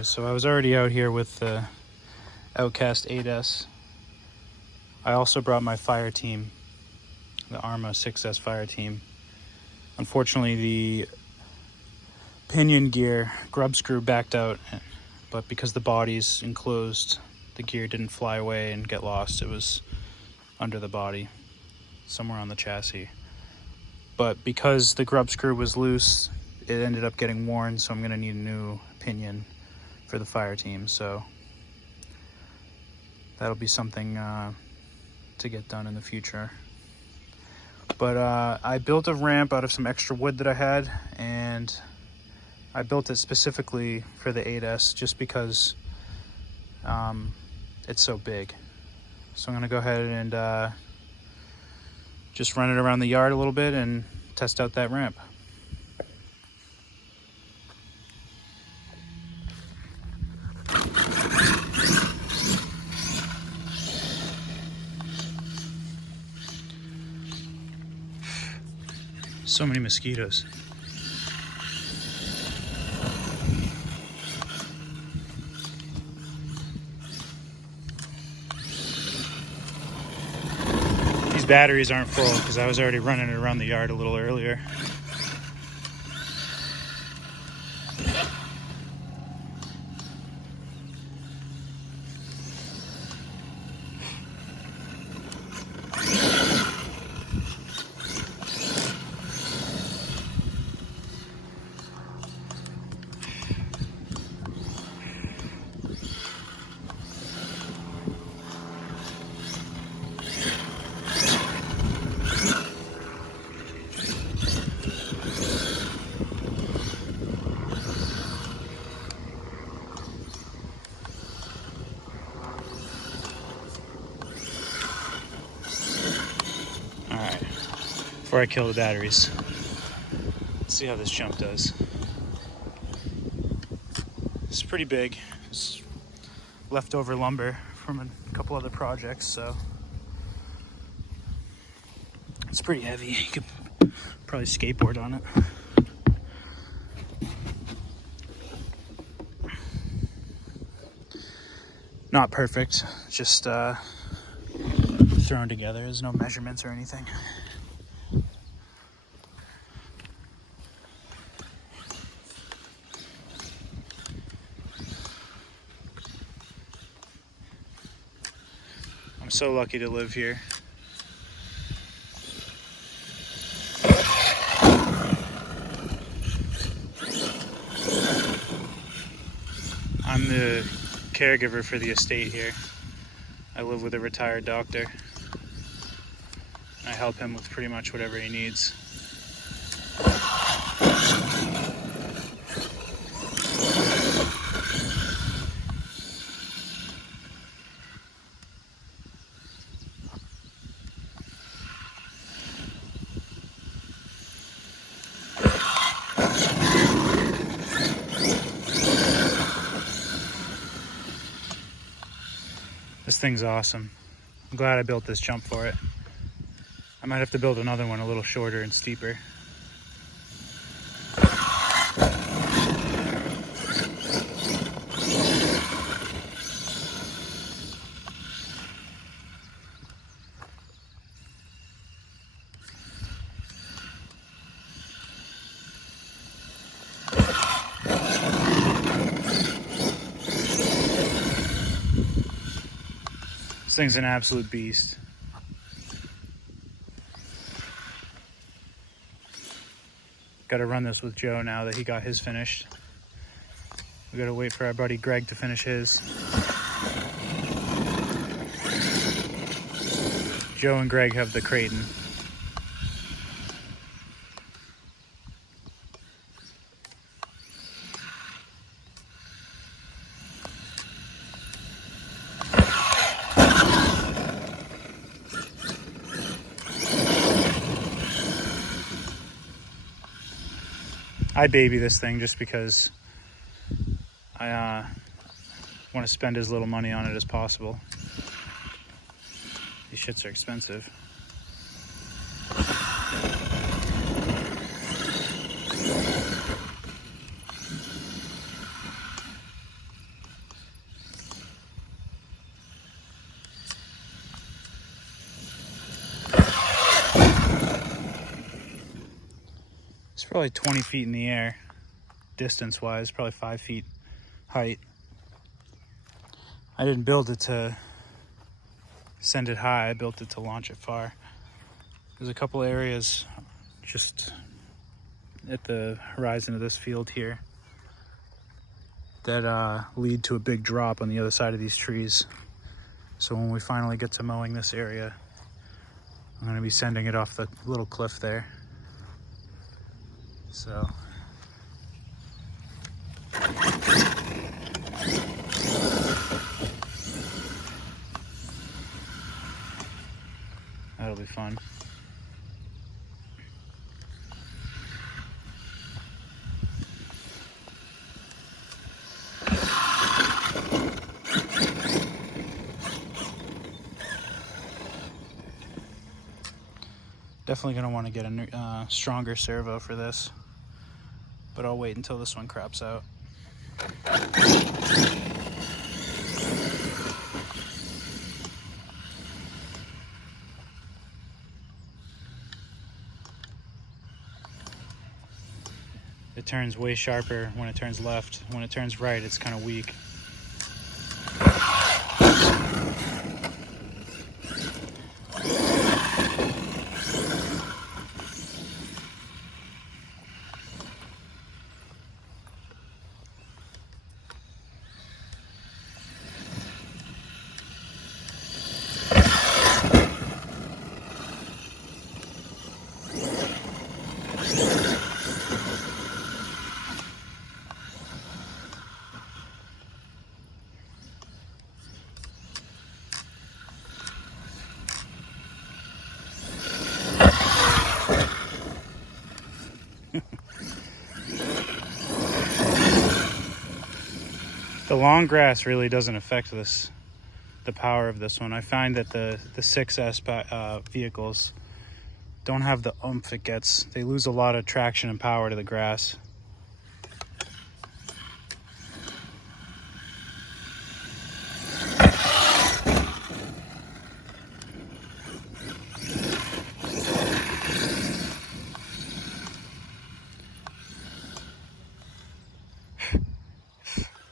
Alright, so I was already out here with the OutKast 8S. I also brought my fire team, the Arrma 6S fire team. Unfortunately, the pinion gear grub screw backed out, but because the body's enclosed, the gear didn't fly away and get lost. It was under the body, somewhere on the chassis. But because the grub screw was loose, it ended up getting worn, so I'm gonna need a new pinion for the fire team. So that'll be something to get done in the future. But I built a ramp out of some extra wood that I had, and I built it specifically for the 8S just because it's so big. So I'm gonna go ahead and just run it around the yard a little bit and test out that ramp. So many mosquitoes. These batteries aren't full because I was already running it around the yard a little earlier. Before I kill the batteries, let's see how this jump does. It's pretty big. It's leftover lumber from a couple other projects, so it's pretty heavy. You could probably skateboard on it. Not perfect, just thrown together. There's no measurements or anything. I'm so lucky to live here. I'm the caregiver for the estate here. I live with a retired doctor. I help him with pretty much whatever he needs. This thing's awesome. I'm glad I built this jump for it. I might have to build another one a little shorter and steeper. This thing's an absolute beast. Got to run this with Joe now that he got his finished. We got to wait for our buddy Greg to finish his. Joe and Greg have the Creighton. I baby this thing just because I want to spend as little money on it as possible. These shits are expensive. It's probably 20 feet in the air, distance-wise, probably 5 feet height. I didn't build it to send it high, I built it to launch it far. There's a couple areas just at the horizon of this field here that lead to a big drop on the other side of these trees. So when we finally get to mowing this area, I'm going to be sending it off the little cliff there. So that'll be fun. Definitely going to want to get a stronger servo for this, but I'll wait until this one craps out. It turns way sharper when it turns left. When it turns right, it's kind of weak. The long grass really doesn't affect the power of this one. I find that the 6S vehicles don't have the oomph it gets. They lose a lot of traction and power to the grass.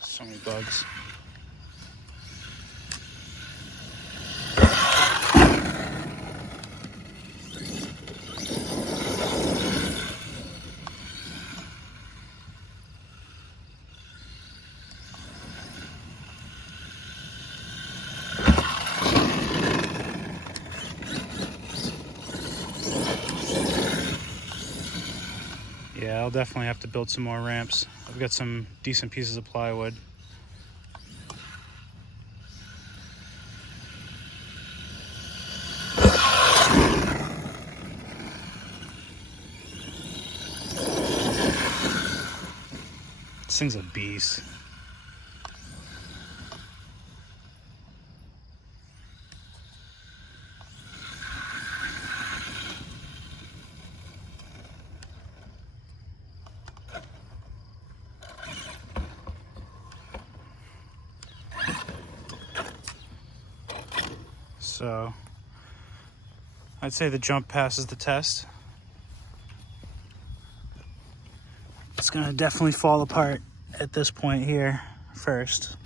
So many bugs. Yeah, I'll definitely have to build some more ramps. I've got some decent pieces of plywood. This thing's a beast. So I'd say the jump passes the test. It's gonna definitely fall apart at this point here first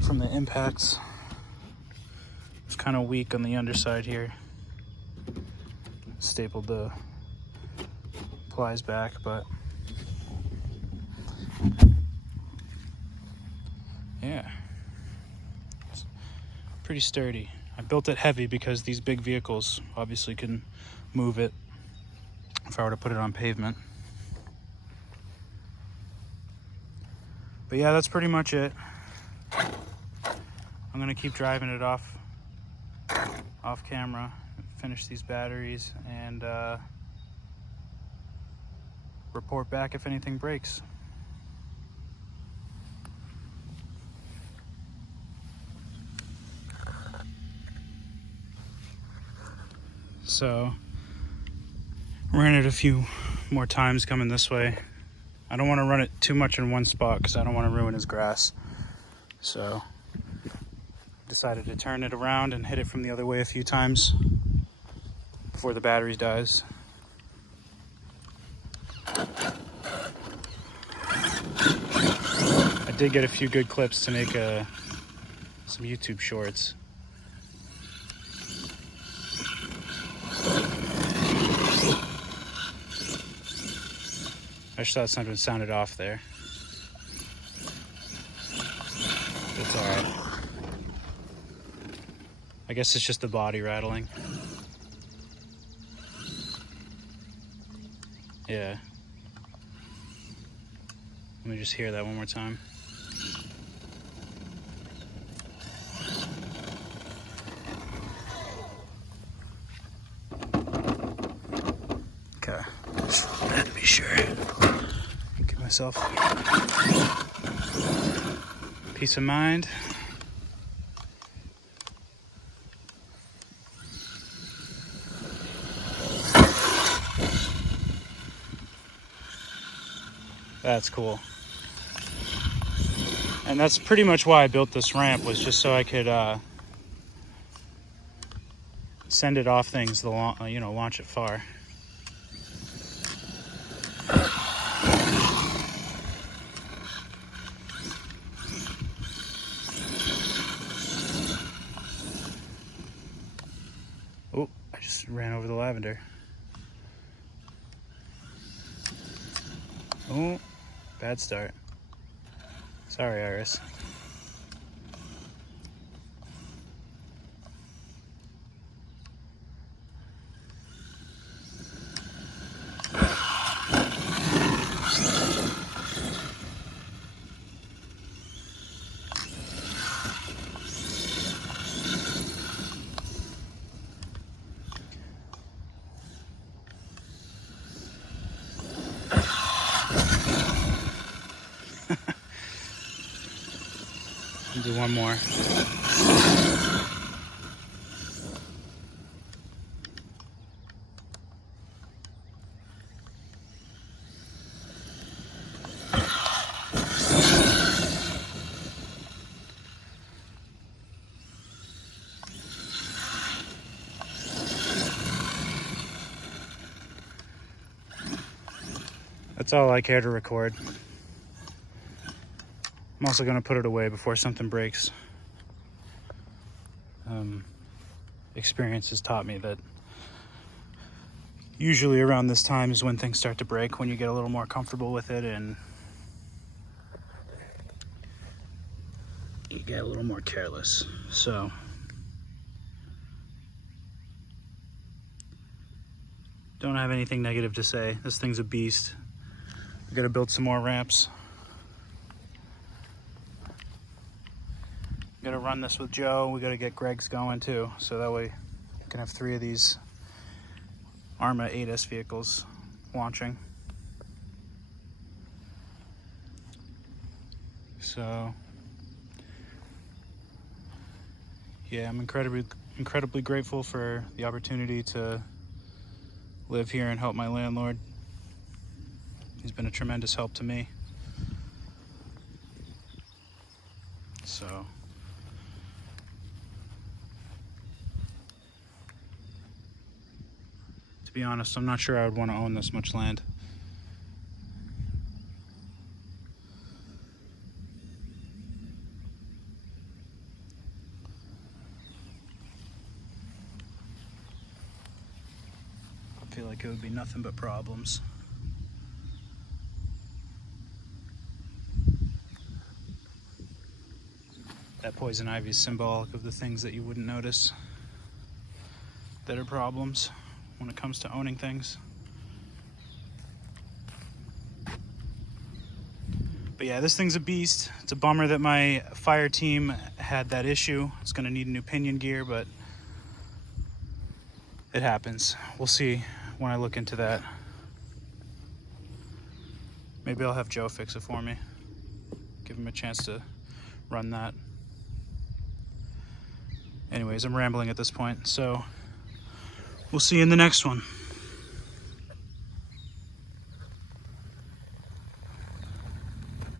from the impacts. It's kind of weak on the underside here. Stapled the plies back, but yeah, it's pretty sturdy. I built it heavy because these big vehicles obviously can move it if I were to put it on pavement. But yeah, that's pretty much it. I'm gonna keep driving it off camera, finish these batteries, and report back if anything breaks. So, ran it a few more times coming this way. I don't want to run it too much in one spot because I don't want to ruin his grass. So, decided to turn it around and hit it from the other way a few times before the battery dies. I did get a few good clips to make some YouTube shorts. I just thought something sounded off there. It's alright. I guess it's just the body rattling. Yeah. Let me just hear that one more time. Okay. Just had to be sure. Give myself peace of mind. That's cool. And that's pretty much why I built this ramp, was just so I could send it off things, launch it far. Oh, I just ran over the lavender. Oh, bad start. Sorry, Iris. Do one more. That's all I care to record. I'm also going to put it away before something breaks. Experience has taught me that usually around this time is when things start to break, when you get a little more comfortable with it and you get a little more careless. So don't have anything negative to say. This thing's a beast. We've got to build some more ramps. Got to run this with Joe. We got to get Greg's going too, so that way we can have 3 of these Arrma 8S vehicles launching. So yeah, I'm incredibly grateful for the opportunity to live here and help my landlord. He's been a tremendous help to me. So to be honest, I'm not sure I would want to own this much land. I feel like it would be nothing but problems. That poison ivy is symbolic of the things that you wouldn't notice that are problems when it comes to owning things. But yeah, this thing's a beast. It's a bummer that my fire team had that issue. It's gonna need new pinion gear, but it happens. We'll see when I look into that. Maybe I'll have Joe fix it for me. Give him a chance to run that. Anyways, I'm rambling at this point, so we'll see you in the next one.